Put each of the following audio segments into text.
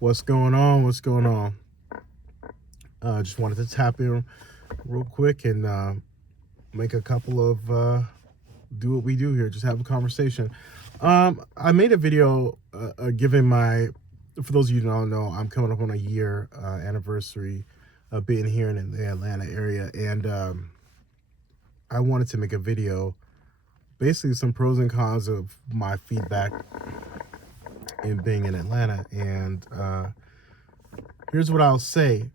What's going on? What's going on? Just wanted to tap in real quick and make a couple of do what we do here. Just have a conversation. I made a video giving my. For those of you who don't know, I'm coming up on a year anniversary of being here in the Atlanta area, and I wanted to make a video, basically some pros and cons of my feedback in being in Atlanta. And here's what I'll say.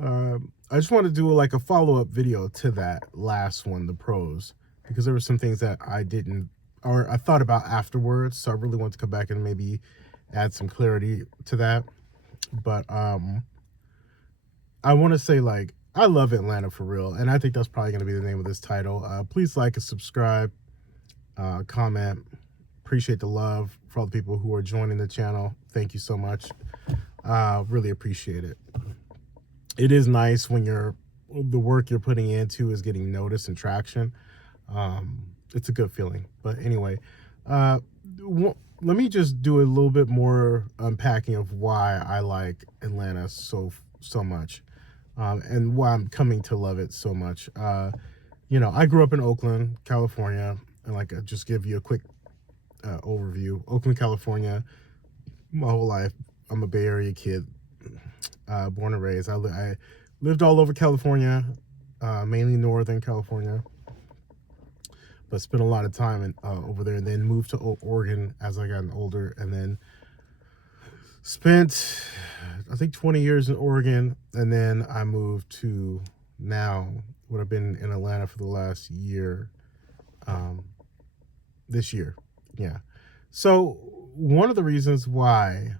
I just want to do like a follow-up video to that last one, the pros, because there were some things that I didn't, or I thought about afterwards. So I really want to come back and maybe add some clarity to that. But I want to say, like, I love Atlanta for real, and I think that's probably going to be the name of this title. Please like and subscribe, comment. Appreciate the love for all the people who are joining the channel. Thank you so much. Really appreciate it. It is nice when the work you're putting into is getting notice and traction. It's a good feeling. But anyway, let me just do a little bit more unpacking of why I like Atlanta so much, and why I'm coming to love it so much. I grew up in Oakland, California, and like just give you a quick overview. Oakland, California, my whole life. I'm a Bay Area kid. Born and raised. I lived all over California, mainly Northern California, but spent a lot of time over there, and then moved to Oregon as I got older, and then spent, I think, 20 years in Oregon, and then I moved to now, what I've been in Atlanta for the last year, this year, yeah. So one of the reasons why,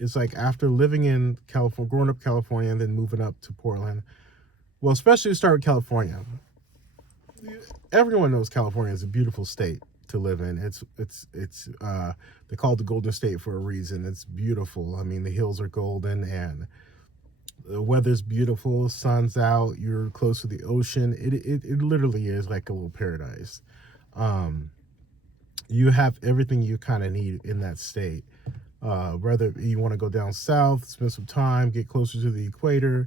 it's like after living in California, growing up in California, and then moving up to Portland. Well, especially to start with California. Everyone knows California is a beautiful state to live in. It's they call it the Golden State for a reason. It's beautiful. I mean, the hills are golden and the weather's beautiful. Sun's out. You're close to the ocean. It literally is like a little paradise. You have everything you kind of need in that state. Whether you want to go down south, spend some time, get closer to the equator,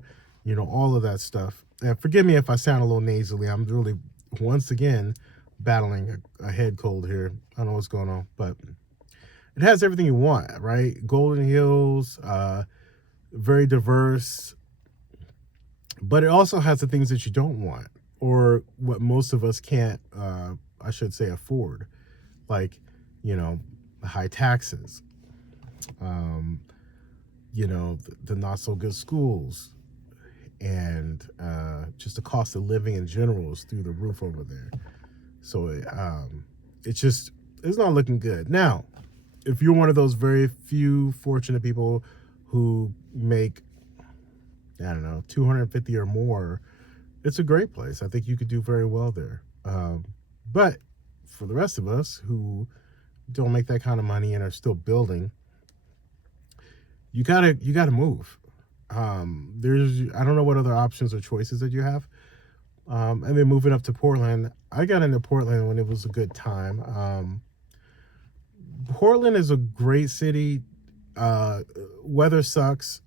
all of that stuff. And forgive me if I sound a little nasally. I'm really, once again, battling a head cold here. I don't know what's going on, but it has everything you want, right? Golden Hills, very diverse, but it also has the things that you don't want, or what most of us can't, I should say, afford, like, high taxes, the not so good schools, and just the cost of living in general is through the roof over there. So it's not looking good. Now, if you're one of those very few fortunate people who make, I don't know, 250 or more, it's a great place. I think you could do very well there. But for the rest of us who don't make that kind of money and are still building, you gotta move. I don't know what other options or choices that you have. And then moving up to Portland, I got into Portland when it was a good time. Portland is a great city. Weather sucks.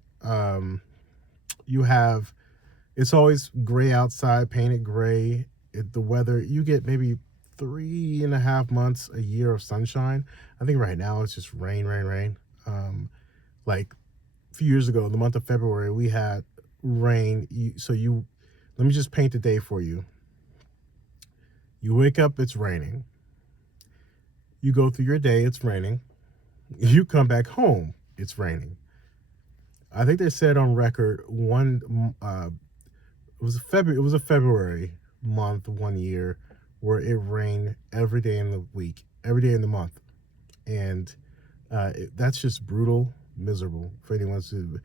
It's always gray outside, painted gray. The weather, you get maybe 3.5 months a year of sunshine. I think right now it's just rain. Like a few years ago, in the month of February, we had rain. Let me just paint the day for you. You wake up, it's raining. You go through your day, it's raining. You come back home, it's raining. I think they said on record it was a February month one year where it rained every day in the week, every day in the month, and that's just brutal, miserable for anyone to.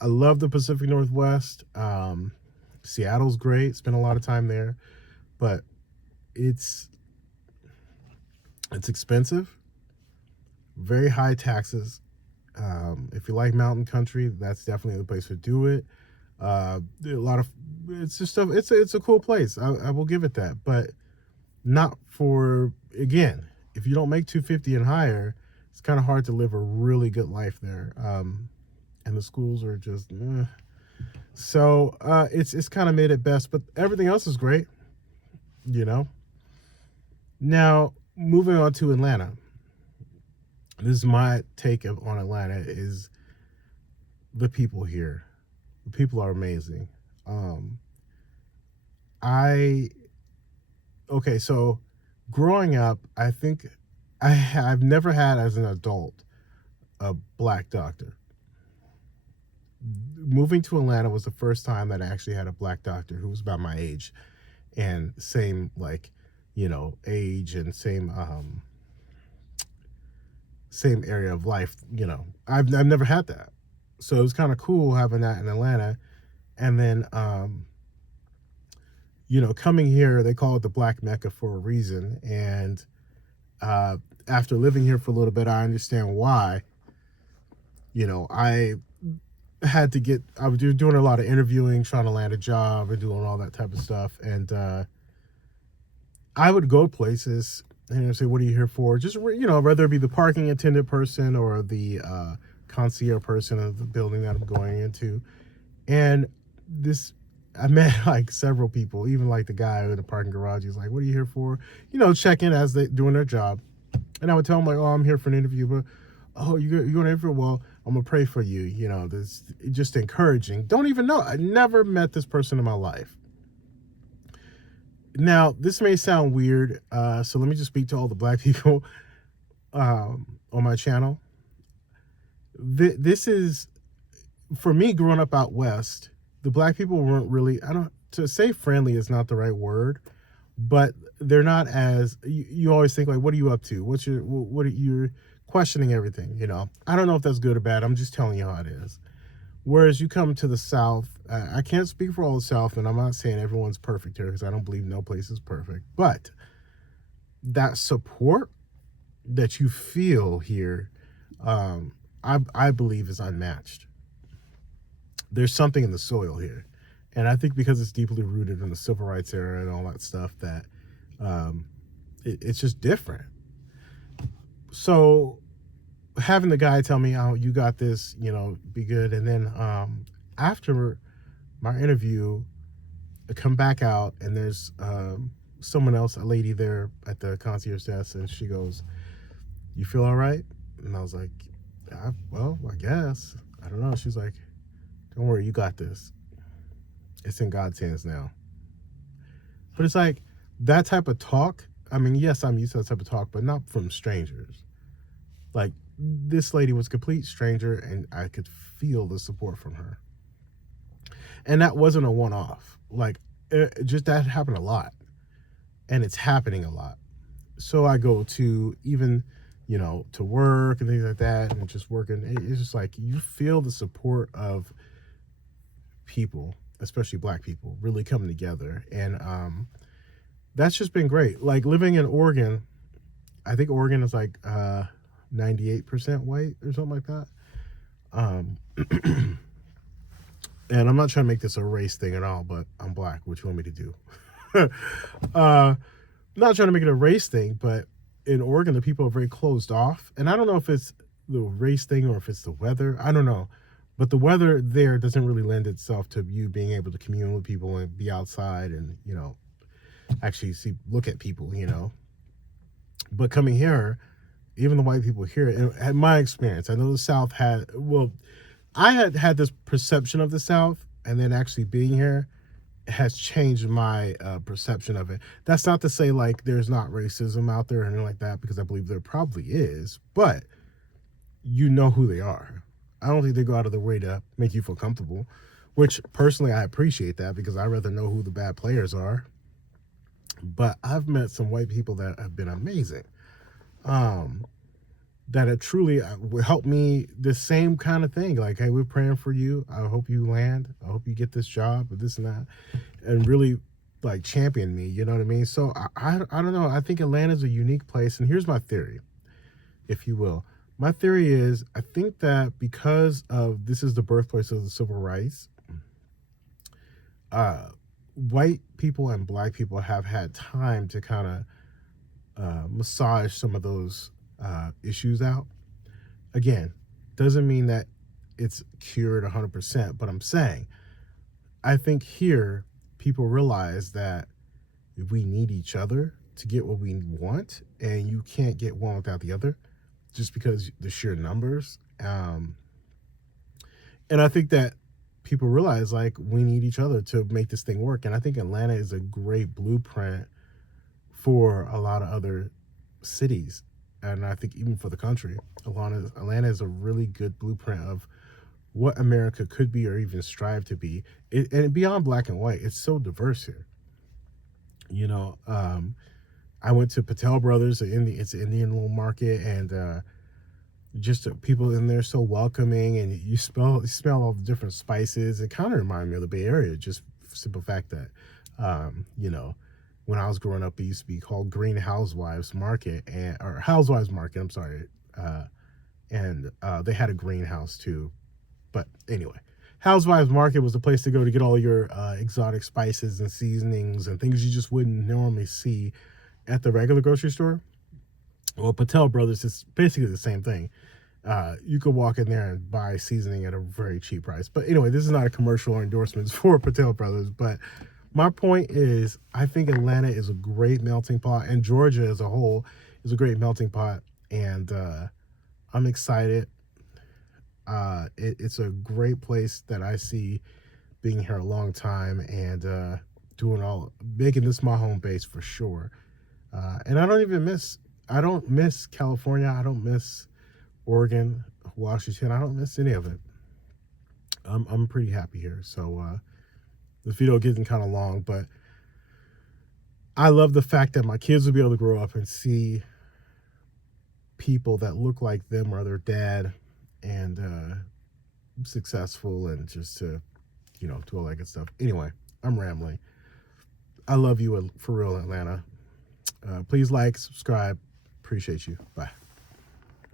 I love the Pacific Northwest. Seattle's great. Spent a lot of time there, but it's expensive. Very high taxes. If you like mountain country, that's definitely the place to do it. It's just stuff. It's a cool place. I will give it that, but not for, again, if you don't make 250 and higher, it's kind of hard to live a really good life there. and the schools are just so it's kind of made it best, but everything else is great, you know. Now moving on to Atlanta, this is my take on Atlanta is the people here. The people are amazing. um I okay, so growing up, I think I've never had as an adult a black doctor. Moving to Atlanta was the first time that I actually had a black doctor who was about my age and same, like, age and same area of life. I've never had that, so it was kind of cool having that in Atlanta. And then coming here, they call it the Black Mecca for a reason. And after living here for a little bit, I understand why. I had to I was doing a lot of interviewing, trying to land a job and doing all that type of stuff. And I would go places and say, what are you here for? Just, whether it be the parking attendant person or the concierge person of the building that I'm going into. And I met like several people, even like the guy in the parking garage. He's like, what are you here for? Checking as they doing their job. And I would tell him like, oh, I'm here for an interview. But, oh, you're going to interview? Well, I'm going to pray for you. This just encouraging. Don't even know. I never met this person in my life. Now, this may sound weird. So let me just speak to all the black people on my channel. This is, for me, growing up out west, the black people weren't really, to say friendly is not the right word, but they're not as, you always think like, what are you up to? What are you questioning everything, I don't know if that's good or bad. I'm just telling you how it is. Whereas you come to the South, I can't speak for all the South, and I'm not saying everyone's perfect here because I don't believe no place is perfect, but that support that you feel here, I believe is unmatched. There's something in the soil here. And I think because it's deeply rooted in the civil rights era and all that stuff, that it's just different. So having the guy tell me, oh, you got this, be good. And then after my interview, I come back out and there's someone else, a lady there at the concierge desk, and she goes, you feel all right? And I was like, well, I guess. I don't know. She's like, don't worry, you got this. It's in God's hands now. But it's like that type of talk. I mean, yes, I'm used to that type of talk, but not from strangers. Like, this lady was a complete stranger, and I could feel the support from her. And that wasn't a one-off. Like, just that happened a lot. And it's happening a lot. So I go to even, to work and things like that, and just working. It's just like you feel the support of people, especially black people, really coming together. And that's just been great. Like, living in Oregon, I think Oregon is like 98% white or something like that. And I'm not trying to make this a race thing at all, but I'm black. What you want me to do? Not trying to make it a race thing, but in Oregon, the people are very closed off. And I don't know if it's the race thing or if it's the weather. I don't know. But the weather there doesn't really lend itself to you being able to commune with people and be outside and, actually look at people, But coming here, even the white people here, and my experience, I know the South I had this perception of the South, and then actually being here has changed my perception of it. That's not to say like there's not racism out there or anything like that, because I believe there probably is, but you know who they are. I don't think they go out of their way to make you feel comfortable, which personally I appreciate that, because I rather know who the bad players are. But I've met some white people that have been amazing, that have truly helped me, the same kind of thing. Like, hey, we're praying for you. I hope you land. I hope you get this job or this and that, and really like champion me. You know what I mean? So I don't know. I think Atlanta's a unique place. And here's my theory, if you will. My theory is, I think that because of this is the birthplace of the civil rights, white people and black people have had time to kind of massage some of those issues out. Again, doesn't mean that it's cured 100%, but I'm saying I think here people realize that we need each other to get what we want, and you can't get one without the other just because the sheer numbers. And I think that people realize like we need each other to make this thing work. And I think Atlanta is a great blueprint for a lot of other cities. And I think even for the country, Atlanta is a really good blueprint of what America could be or even strive to be. And beyond black and white, it's so diverse here. You know, I went to Patel Brothers, it's an Indian little market, and just people in there so welcoming, and you smell all the different spices. It kind of reminded me of the Bay Area, just simple fact that, you know, when I was growing up, it used to be called Green Housewives Market, or Housewives Market. I'm sorry, and they had a greenhouse too. But anyway, Housewives Market was the place to go to get all your exotic spices and seasonings and things you just wouldn't normally see at the regular grocery store. Well, Patel Brothers is basically the same thing. You could walk in there and buy seasoning at a very cheap price. But anyway, this is not a commercial or endorsements for Patel Brothers. But my point is, I think Atlanta is a great melting pot, and Georgia as a whole is a great melting pot. And I'm excited. It's a great place that I see being here a long time, and making this my home base for sure. And I don't miss California. I don't miss Oregon, Washington. I don't miss any of it. I'm pretty happy here. So this video getting kind of long, but I love the fact that my kids will be able to grow up and see people that look like them or their dad, and successful, and just to, you know, do all that good stuff. Anyway, I'm rambling. I love you for real, Atlanta. Please like, subscribe. Appreciate you. Bye.